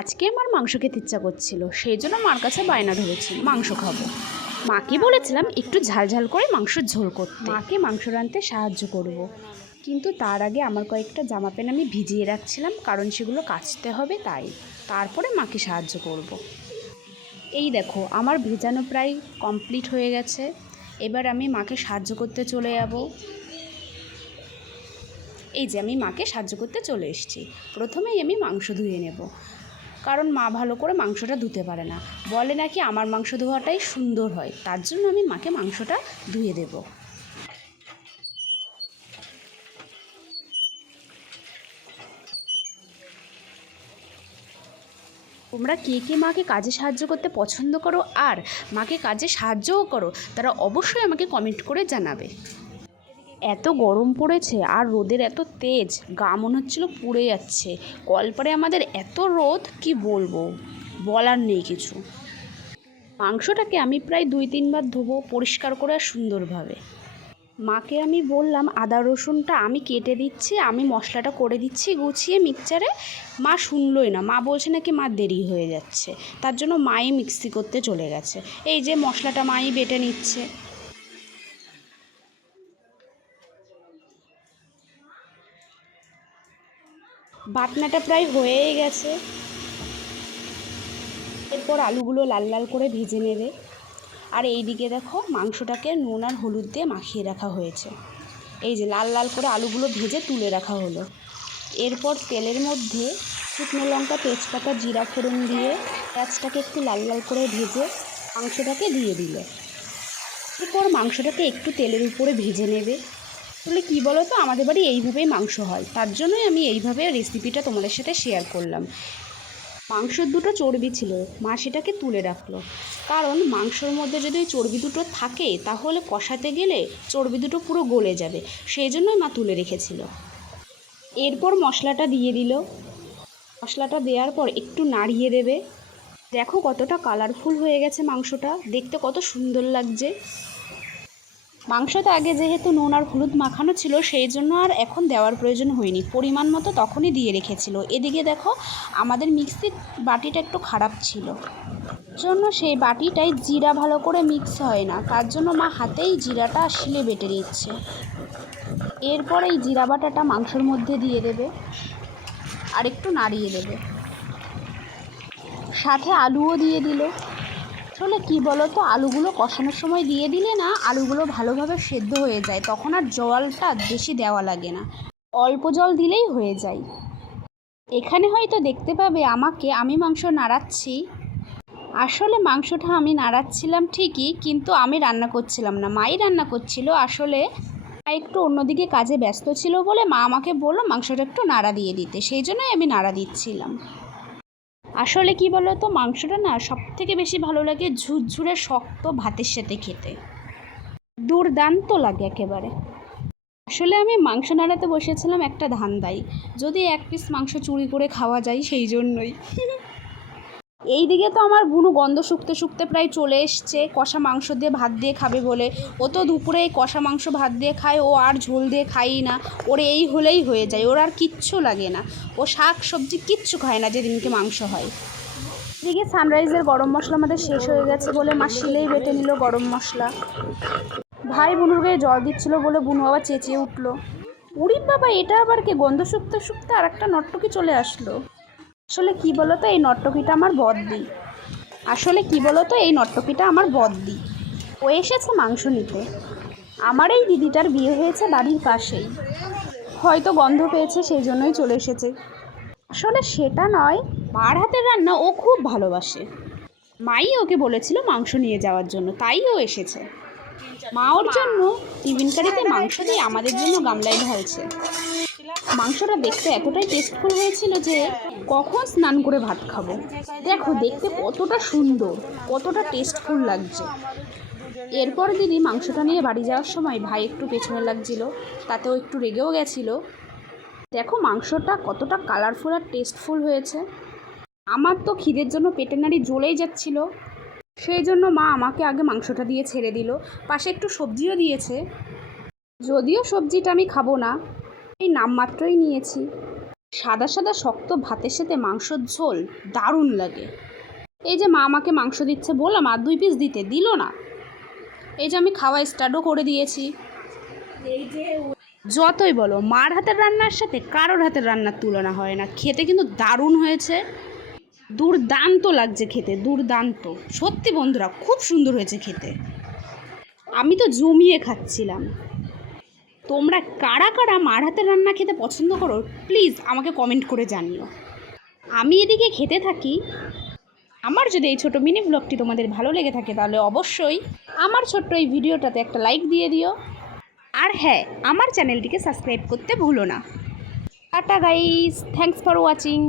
আজকে আমার মাংস খেতে ইচ্ছা করছিল, সেই জন্য মার কাছে বায়না ধরেছি মাংস খাবো। মাকে বলেছিলাম একটু ঝালঝাল করে মাংসের ঝোল করতে, মাকে মাংস রাঁধতে সাহায্য করব। কিন্তু তার আগে আমার কয়েকটা জামা প্যান্ট আমি ভিজিয়ে রাখছিলাম, কারণ সেগুলো কাচতে হবে, তাই তারপরে মাকে সাহায্য করব। এই দেখো আমার ভেজানো প্রায় কমপ্লিট হয়ে গেছে। এবার আমি মাকে সাহায্য করতে চলে যাব। এই যে আমি মাকে সাহায্য করতে চলে এসেছি। প্রথমেই আমি মাংস ধুয়ে নেব, কারণ মা ভালো করে মাংসটা ধুতে পারে না, বলে নাকি আমার মাংস ধোয়াটাই সুন্দর হয়, তার জন্য আমি মাকে মাংসটা ধুয়ে দেব। তোমরা কে কে মাকে কাজে সাহায্য করতে পছন্দ করো আর মাকে কাজে সাহায্যও করো, তারা অবশ্যই আমাকে কমেন্ট করে জানাবে। এত গরম পড়েছে আর রোদের এত তেজ, গা মনে হচ্ছিল পুড়ে যাচ্ছে। কলপাড়ে আমাদের এত রোদ, কি বলবো, বলার নেই কিছু। মাংসটাকে আমি প্রায় 2-3 বার ধোবো পরিষ্কার করে আর সুন্দরভাবে। মাকে আমি বললাম আদা রসুনটা আমি কেটে দিচ্ছি, আমি মশলাটা করে দিচ্ছি গুছিয়ে মিক্সচারে। মা শুনলই না, মা বলছে নাকি মা দেরি হয়ে যাচ্ছে, তার জন্য মাই মিক্সি করতে চলে গেছে। এই যে মশলাটা মাই বেটে নিচ্ছে। বাটনাটা প্রায় হয়েই গেছে। এরপর আলুগুলো লাল লাল করে ভেজে নেবে। আর এই দিকে দেখো মাংসটাকে নুন আর হলুদ দিয়ে মাখিয়ে রাখা হয়েছে। এই যে লাল লাল করে আলুগুলো ভেজে তুলে রাখা হলো। এরপর তেলের মধ্যে শুকনো লঙ্কা, তেজপাতা, জিরা ফোড়ন দিয়ে পেঁয়াজটাকে একটু লাল লাল করে ভেজে মাংসটাকে দিয়ে দিল। এরপর মাংসটাকে একটু তেলের উপরে ভেজে নেবে। আসলে কী বলো তো, আমাদের বাড়ি এইভাবেই মাংস হয়, তার জন্যই আমি এইভাবে রেসিপিটা তোমাদের সাথে শেয়ার করলাম। মাংসের দুটো চর্বি ছিল, মা সেটাকে তুলে রাখলো, কারণ মাংসের মধ্যে যদি ওই চর্বি দুটো থাকে তাহলে কষাতে গেলে চর্বি দুটো পুরো গলে যাবে, সেই জন্যই মা তুলে রেখেছিল। এরপর মশলাটা দিয়ে দিল। মশলাটা দেওয়ার পর একটু নাড়িয়ে দেবে। দেখো কতটা কালারফুল হয়ে গেছে মাংসটা, দেখতে কত সুন্দর লাগছে। মাংসতে আগে যেহেতু নুন আর হলুদ মাখানো ছিল, সেই জন্য আর এখন দেওয়ার প্রয়োজন হয়নি, পরিমাণ মতো তখনই দিয়ে রেখেছিল। এদিকে দেখো আমাদের মিক্সির বাটিটা একটু খারাপ ছিল, জন্য সেই বাটিটায় জিরা ভালো করে মিক্স হয় না, তার জন্য মা হাতেই জিরাটা শিলে বেটে নিচ্ছে। এরপর এই জিরা বাটাটা মাংসের মধ্যে দিয়ে দেবে আর একটু নাড়িয়ে দেবে, সাথে আলুও দিয়ে দিল। আসলে কী বলো তো, আলুগুলো কষানোর সময় দিয়ে দিলে না আলুগুলো ভালোভাবে সেদ্ধ হয়ে যায়, তখন আর জলটা বেশি দেওয়া লাগে না, অল্প জল দিলেই হয়ে যায়। এখানে হয়তো দেখতে পাবে আমি মাংস নাড়াচ্ছি, আসলে মাংসটা আমি নাড়াচ্ছিলাম ঠিকই, কিন্তু আমি রান্না করছিলাম না, মাই রান্না করছিল। আসলে মা একটু অন্যদিকে কাজে ব্যস্ত ছিল বলে মা আমাকে বললো মাংসটা একটু নাড়া দিয়ে দিতে, সেই জন্যই আমি নাড়া দিচ্ছিলাম। আসলে কি বলো তো, মাংসটা না সবথেকে বেশি ভালো লাগে ঝুরঝুরে শক্ত ভাতের সাথে খেতে, দুর্দান্ত লাগে একেবারে। আসলে আমি মাংস নাড়াতে বসেছিলাম একটা ধান্দায়, যদি 1 পিস মাংস চুরি করে খাওয়া যায়, সেই জন্যই। এই দিকে তো আমার বুনু গন্ধ শুকতে শুকতে প্রায় চলে এসছে কষা মাংস দিয়ে ভাত দিয়ে খাবে বলে। ও তো দুপুরে এই কষা মাংস ভাত দিয়ে খায়, ও আর ঝোল দিয়ে খায়ই না, ওর এই হলেই হয়ে যায়, ওর আর কিচ্ছু লাগে না, ও শাক সবজি কিচ্ছু খায় না যেদিনকে মাংস হয়। এদিকে সানরাইজের গরম মশলা আমাদের শেষ হয়ে গেছে বলে মা শিলেই বেটে নিল গরম মশলা। ভাই বুনুর গায়ে জল দিচ্ছিল বলে বুনু আবার চেঁচিয়ে উঠলো, উরি বাবা, এটা আবার কে, গন্ধ শুকতে শুকতে আর একটা নর্তকী চলে আসলো। আসলে কি বলতো, এই নর্তকীটা আমার বদ্দি। ও এসেছে মাংস নিতে। আমার এই দিদিটার বিয়ে হয়েছে বাড়ির পাশেই, হয়তো গন্ধ পেয়েছে সেই জন্যই চলে এসেছে। আসলে সেটা নয়, মার হাতের রান্না ও খুব ভালোবাসে, মাই ওকে বলেছিল মাংস নিয়ে যাওয়ার জন্য, তাই ও এসেছে। মা ওর জন্য টিফিন কারিতে মাংস দিয়ে আমাদের জন্য গামলায় ঢালছে। মাংসটা দেখতে এতটাই টেস্টফুল হয়েছিল যে কখন স্নান করে ভাত খাবো। দেখো দেখতে কতটা সুন্দর, কতটা টেস্টফুল লাগছে। এরপর দিদি মাংসটা নিয়ে বাড়ি যাওয়ার সময় ভাই একটু পেছনে লাগছিল, তাতেও একটু রেগেও গেছিলো। দেখো মাংসটা কতটা কালারফুল আর টেস্টফুল হয়েছে। আমার তো খিদের জন্য পেটের নাড়ি জ্বলেই যাচ্ছিল, সেই জন্য মা আমাকে আগে মাংসটা দিয়ে ছেড়ে দিল, পাশে একটু সবজিও দিয়েছে, যদিও সবজিটা আমি খাবো না, এই নামমাত্রই নিয়েছি। সাদা সাদা শক্ত ভাতের সাথে মাংসর ঝোল দারুণ লাগে। এই যে মা আমাকে মাংস দিচ্ছে, বললাম আর 2 পিস দিতে, দিল না। এই যে আমি খাওয়া স্টার্টও করে দিয়েছি। এই যে যতই বলো মার হাতের রান্নার সাথে কারোর হাতের রান্নার তুলনা হয় না। খেতে কিন্তু দারুণ হয়েছে, দুর্দান্ত লাগছে খেতে, দুর্দান্ত সত্যি বন্ধুরা, খুব সুন্দর হয়েছে খেতে। আমি তো জমিয়ে খাচ্ছিলাম। তোমরা কারা কারা মার হাতের রান্না খেতে পছন্দ করো প্লিজ আমাকে কমেন্ট করে জানিও। আমি এদিকে খেতে থাকি। আমার যদি এই ছোটো মিনি ব্লগটি তোমাদের ভালো লেগে থাকে তাহলে অবশ্যই আমার ছোট্ট এই ভিডিওটাতে একটা লাইক দিয়ে দিও। আর হ্যাঁ, আমার চ্যানেলটিকে সাবস্ক্রাইব করতে ভুলো না। Tata guys, thanks for watching.